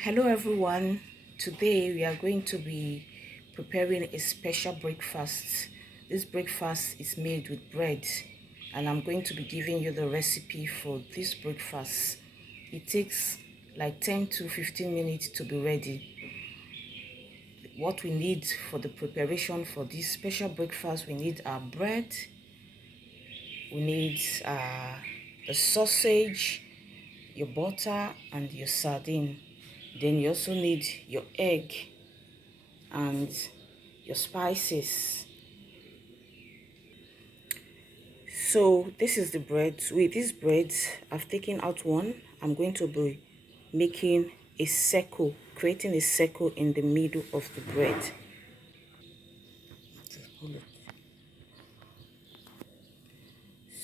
Hello everyone. Today we are going to be preparing a special breakfast. This breakfast is made with bread and I'm going to be giving you the recipe for this breakfast. It takes like 10 to 15 minutes to be ready. What we need for the preparation for this special breakfast, we need our bread, we need the sausage, your butter and your sardine. Then you also need your egg and your spices. So this is the bread. With this bread, I've taken out one. I'm going to be making a circle, creating a circle in the middle of the bread.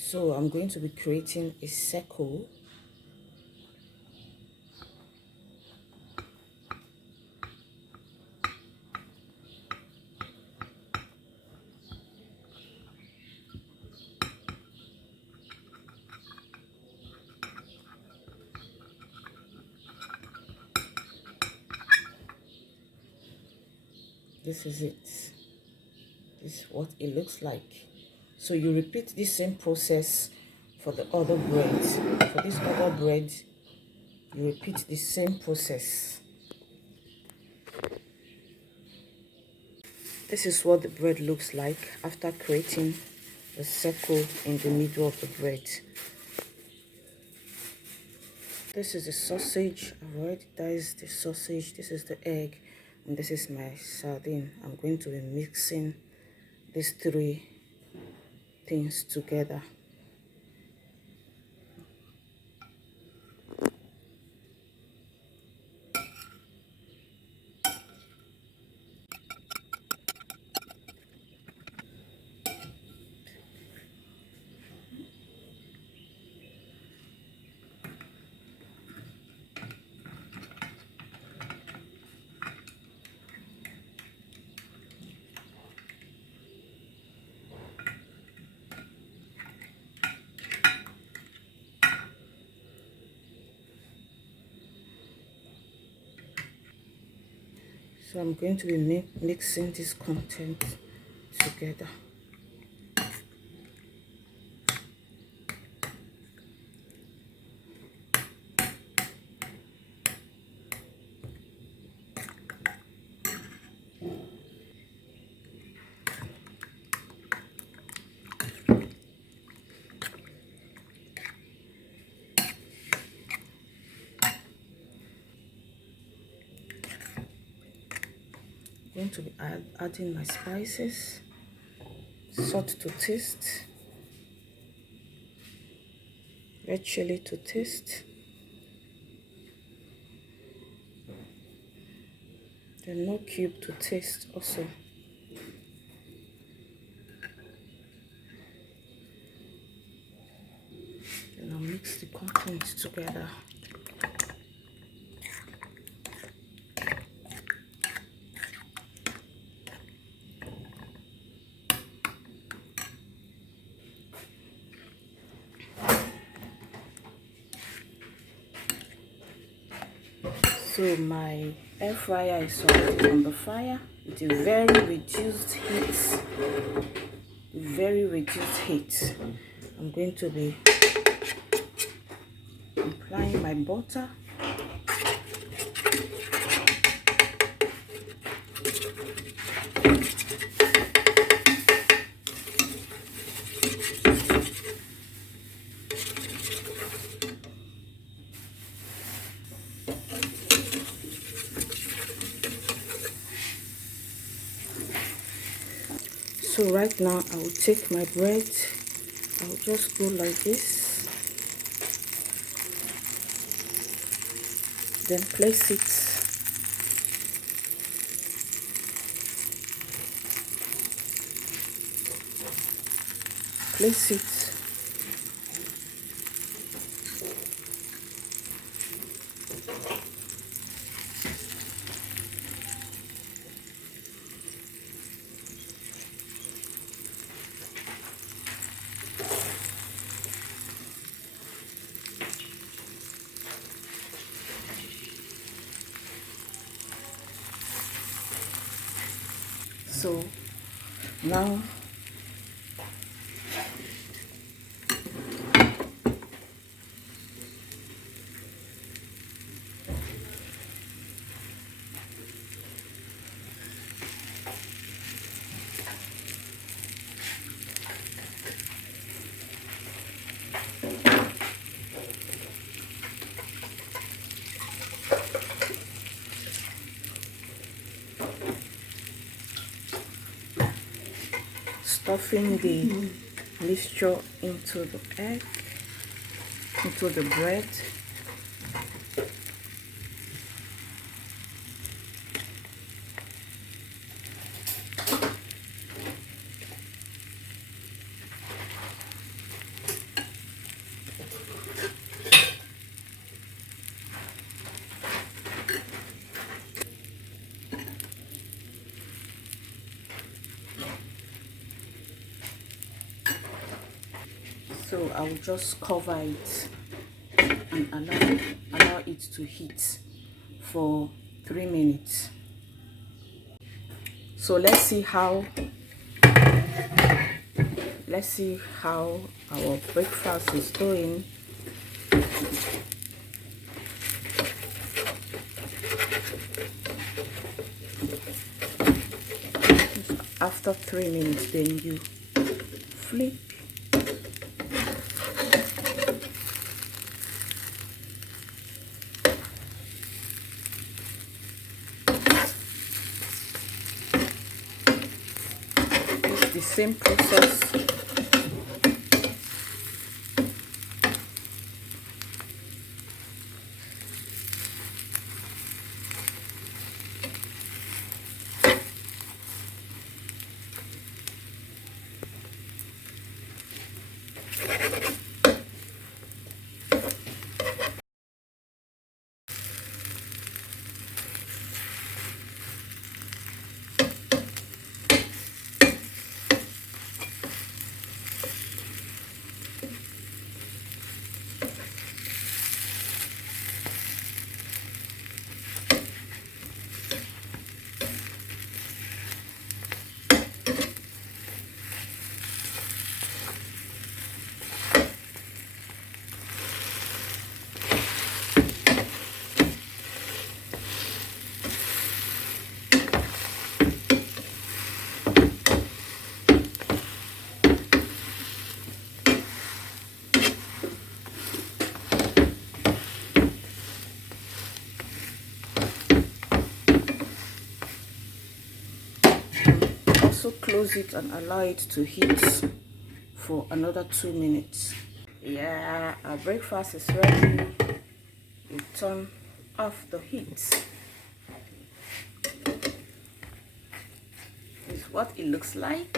So I'm going to be creating a circle. This is it. This is what it looks like. So you repeat this same process for the other bread. For this other bread, you repeat the same process. This is what the bread looks like after creating a circle in the middle of the bread. This is the sausage. I've already diced the sausage. This is the egg. And this is my sardine. I'm going to be mixing these three things together. So I'm going to be mixing this content together. I'm going to be adding my spices, salt to taste, red chili to taste, then no cube to taste also. Then I'll mix the contents together. So my air fryer is already on the fire with a very reduced heat. Very reduced heat. I'm going to be applying my butter. So right now I will take my bread, I will just go like this, then place it, place it, So now stuffing the mixture into the egg, into the bread. So I will just cover it and allow it to heat for 3 minutes. So let's see how our breakfast is doing. After 3 minutes, then you flip. It's the same process. Also close it and allow it to heat for another 2 minutes. Yeah, our breakfast is ready. You turn off the heat. This is what it looks like.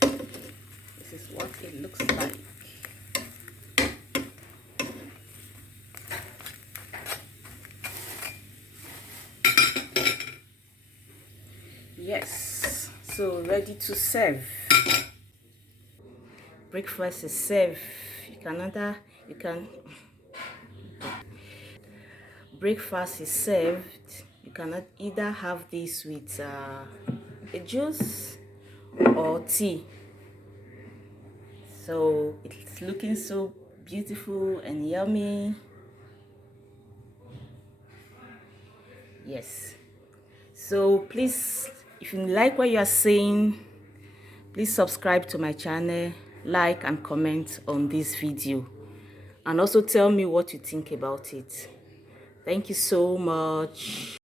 This is what it looks like. Yes, so ready to serve. Breakfast is served. Breakfast is served. You cannot either have this with a juice or tea. So it's looking so beautiful and yummy. Yes. So please, if you like what you are saying, please subscribe to my channel, like and comment on this video, and also tell me what you think about it. Thank you so much.